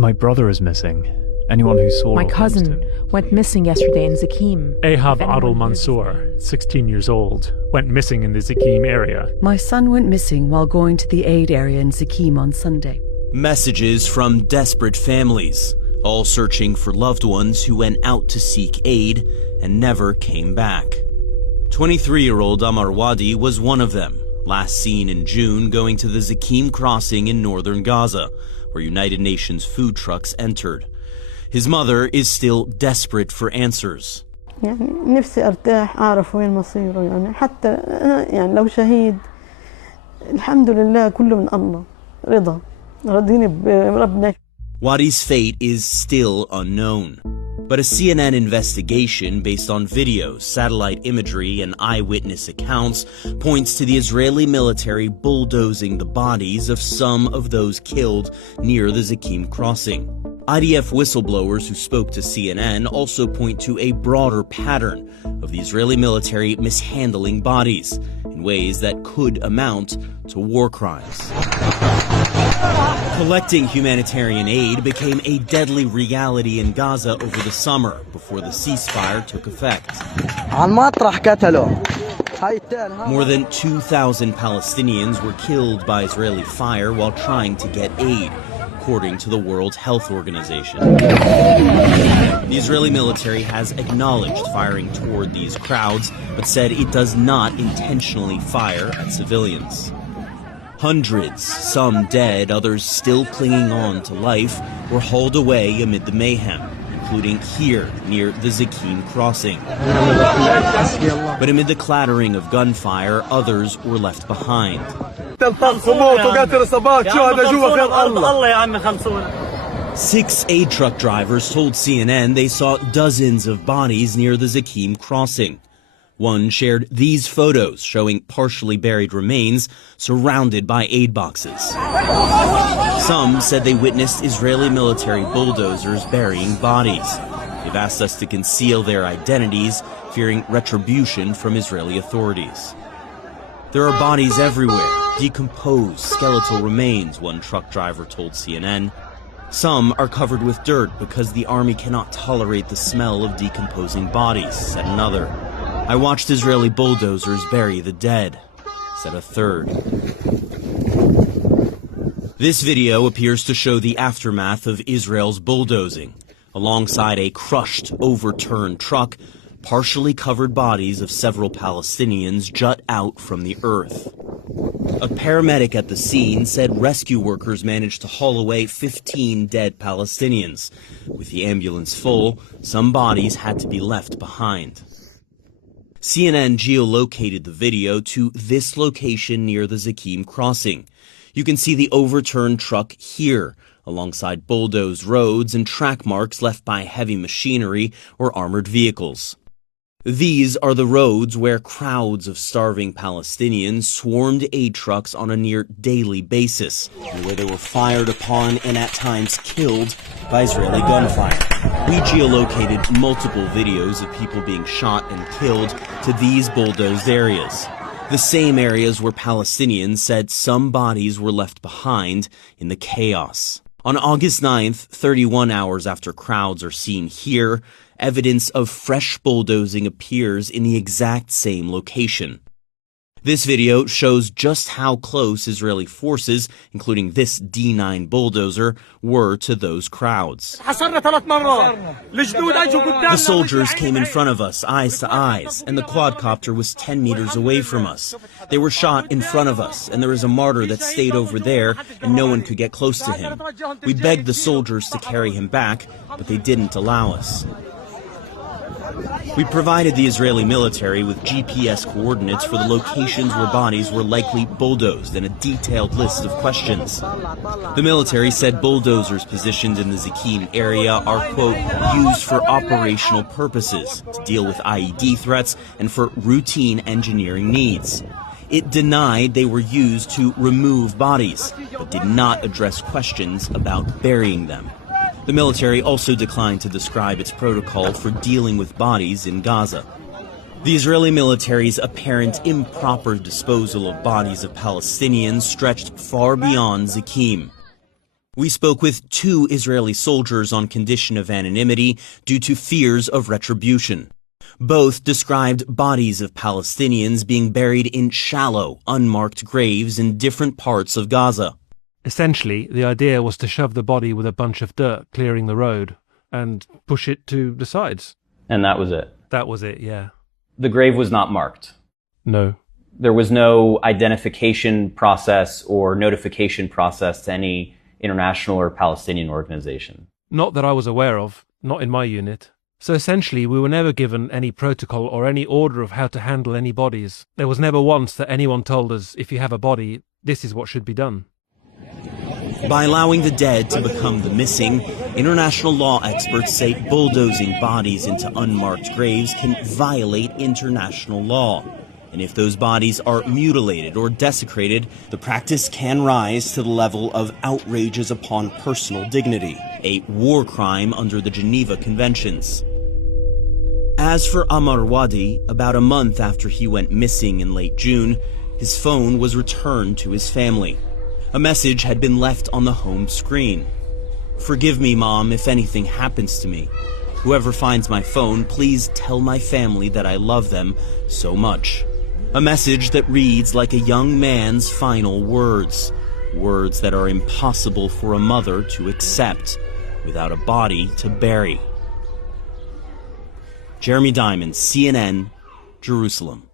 My brother is missing. Anyone who saw My cousin went missing yesterday in Zakim. Ahab Adel Mansour, 16 years old, went missing in the Zakim area. My son went missing while going to the aid area in Zakim on Sunday. Messages from desperate families, all searching for loved ones who went out to seek aid and never came back. 23-year-old Amar Wadi was one of them, last seen in June going to the Zakim crossing in northern Gaza, where United Nations food trucks entered. His mother is still desperate for answers. نفسي أرتاح أعرف وين مصيره يعني حتى يعني لو شهيد الحمد لله كله من الله رضا رضيني بربنا. Wadi's fate is still unknown, but a CNN investigation based on videos, satellite imagery, and eyewitness accounts points to the Israeli military bulldozing the bodies of some of those killed near the Zakim crossing. IDF whistleblowers who spoke to CNN also point to a broader pattern of the Israeli military mishandling bodies in ways that could amount to war crimes. Collecting humanitarian aid became a deadly reality in Gaza over the summer before the ceasefire took effect. More than 2,000 Palestinians were killed by Israeli fire while trying to get aid, according to the World Health Organization. The Israeli military has acknowledged firing toward these crowds, but said it does not intentionally fire at civilians. Hundreds, some dead, others still clinging on to life, were hauled away amid the mayhem, including here near the Zakim crossing. But amid the clattering of gunfire, others were left behind. 6 aid truck drivers told CNN they saw dozens of bodies near the Zakim crossing. One shared these photos showing partially buried remains surrounded by aid boxes. Some said they witnessed Israeli military bulldozers burying bodies. They've asked us to conceal their identities, fearing retribution from Israeli authorities. There are bodies everywhere, decomposed skeletal remains, one truck driver told CNN. Some are covered with dirt because the army cannot tolerate the smell of decomposing bodies, said another. I watched Israeli bulldozers bury the dead, said a third. This video appears to show the aftermath of Israel's bulldozing. Alongside a crushed, overturned truck, partially covered bodies of several Palestinians jut out from the earth. A paramedic at the scene said rescue workers managed to haul away 15 dead Palestinians. With the ambulance full, some bodies had to be left behind. CNN geolocated the video to this location near the Zakim crossing. You can see the overturned truck here, alongside bulldozed roads and track marks left by heavy machinery or armored vehicles. These are the roads where crowds of starving Palestinians swarmed aid trucks on a near daily basis, and where they were fired upon and at times killed by Israeli gunfire. We geolocated multiple videos of people being shot and killed to these bulldozed areas, the same areas where Palestinians said some bodies were left behind in the chaos. On August 9th, 31 hours after crowds are seen here, evidence of fresh bulldozing appears in the exact same location. This video shows just how close Israeli forces, including this D9 bulldozer, were to those crowds. The soldiers came in front of us, eyes to eyes, and the quadcopter was 10 meters away from us. They were shot in front of us, and there was a martyr that stayed over there, and no one could get close to him. We begged the soldiers to carry him back, but they didn't allow us. We provided the Israeli military with GPS coordinates for the locations where bodies were likely bulldozed and a detailed list of questions. The military said bulldozers positioned in the Zakim area are, quote, used for operational purposes, to deal with IED threats and for routine engineering needs. It denied they were used to remove bodies, but did not address questions about burying them. The military also declined to describe its protocol for dealing with bodies in Gaza. The Israeli military's apparent improper disposal of bodies of Palestinians stretched far beyond Zakim. We spoke with 2 Israeli soldiers on condition of anonymity due to fears of retribution. Both described bodies of Palestinians being buried in shallow, unmarked graves in different parts of Gaza. Essentially, the idea was to shove the body with a bunch of dirt clearing the road and push it to the sides. And that was it? That was it, yeah. The grave was not marked? No. There was no identification process or notification process to any international or Palestinian organization? Not that I was aware of, not in my unit. So essentially, we were never given any protocol or any order of how to handle any bodies. There was never once that anyone told us, if you have a body, this is what should be done. By allowing the dead to become the missing, international law experts say bulldozing bodies into unmarked graves can violate international law. And if those bodies are mutilated or desecrated, the practice can rise to the level of outrages upon personal dignity, a war crime under the Geneva Conventions. As for Amar Wadi, about a month after he went missing in late June, his phone was returned to his family. A message had been left on the home screen. "Forgive me, Mom, if anything happens to me. Whoever finds my phone, please tell my family that I love them so much." A message that reads like a young man's final words. Words that are impossible for a mother to accept without a body to bury. Jeremy Diamond, CNN, Jerusalem.